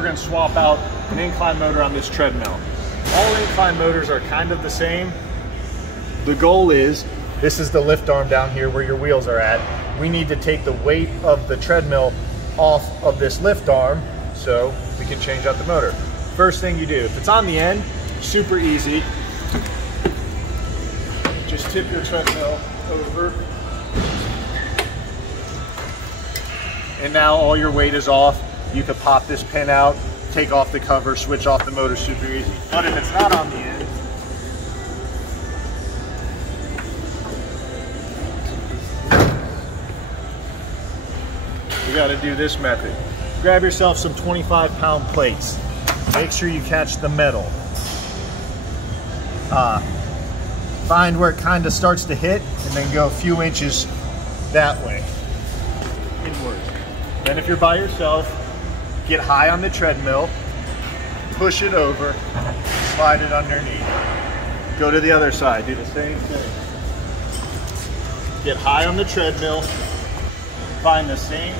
We're going to swap out an incline motor on this treadmill. All incline motors are kind of the same. The goal is, this is the lift arm down here where your wheels are at. We need to take the weight of the treadmill off of this lift arm so we can change out the motor. First thing you do, if it's on the end, super easy. Just tip your treadmill over. And now all your weight is off. You could pop this pin out, take off the cover, switch off the motor super easy. But if it's not on the end, you gotta do this method. Grab yourself some 25-pound plates. Make sure you catch the metal. Find where it kind of starts to hit and then go a few inches that way, inward. Then if you're by yourself, get high on the treadmill, push it over, slide it underneath. Go to the other side, do the same thing. Get high on the treadmill, find the same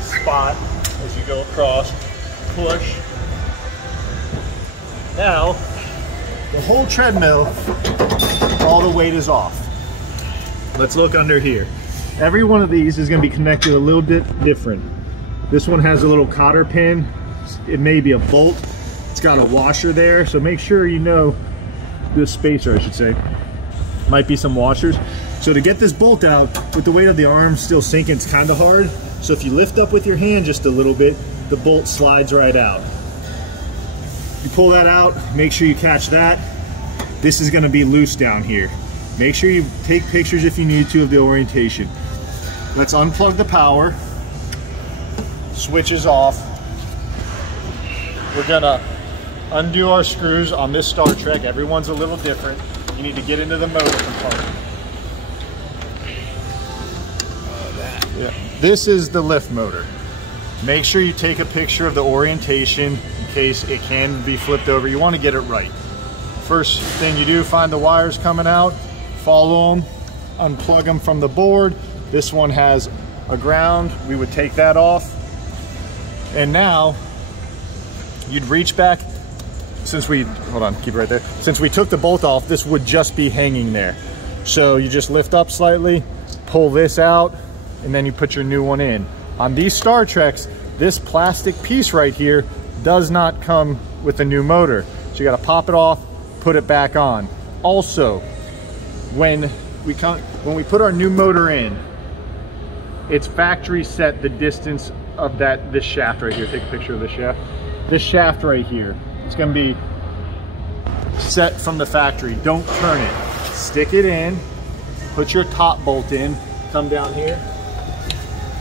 spot as you go across, push. Now, the whole treadmill, all the weight is off. Let's look under here. Every one of these is going to be connected a little bit different. This one has a little cotter pin. It may be a bolt. It's got a washer there, so make sure you know this spacer, I should say. Might be some washers. So to get this bolt out, with the weight of the arm still sinking, it's kind of hard. So if you lift up with your hand just a little bit, the bolt slides right out. You pull that out, make sure you catch that. This is going to be loose down here. Make sure you take pictures if you need to of the orientation. Let's unplug the power. Switch is off. We're gonna undo our screws on this Star Trek. Everyone's a little different. You need to get into the motor compartment. Yeah. This is the lift motor. Make sure you take a picture of the orientation in case it can be flipped over. You want to get it right. First thing you do, find the wires coming out, follow them, unplug them from the board. This one has a ground. We would take that off. And now you'd reach back, since we, hold on, keep it right there. Since we took the bolt off, this would just be hanging there. So you just lift up slightly, pull this out, and then you put your new one in. On these Star Treks, this plastic piece right here does not come with a new motor. So you gotta pop it off, put it back on. Also, when we put our new motor in, it's factory set the distance of this shaft right here. Take a picture of this shaft. This shaft right here, it's gonna be set from the factory. Don't turn it. Stick it in, put your top bolt in, come down here,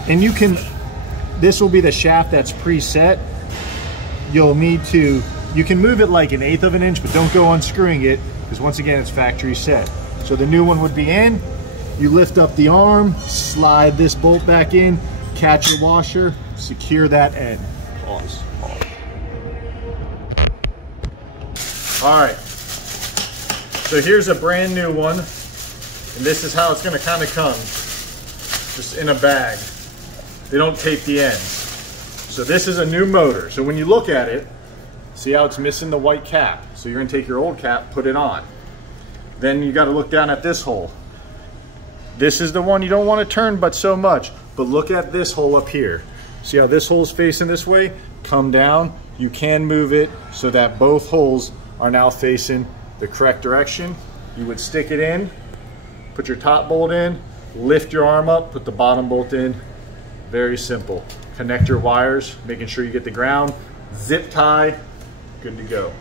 and you can, this will be the shaft that's preset. You'll need to, you can move it like 1/8 of an inch, but don't go unscrewing it, because once again, it's factory set. So the new one would be in, you lift up the arm, slide this bolt back in, catch your washer, secure that end. Pause. All right, so here's a brand new one, and this is how it's gonna kind of come, just in a bag. They don't tape the ends. So this is a new motor. So when you look at it, see how it's missing the white cap. So you're gonna take your old cap, put it on. Then you gotta look down at this hole. This is the one you don't wanna turn but so much, but look at this hole up here. See how this hole's facing this way? Come down, you can move it so that both holes are now facing the correct direction. You would stick it in, put your top bolt in, lift your arm up, put the bottom bolt in. Very simple. Connect your wires, making sure you get the ground, zip tie, good to go.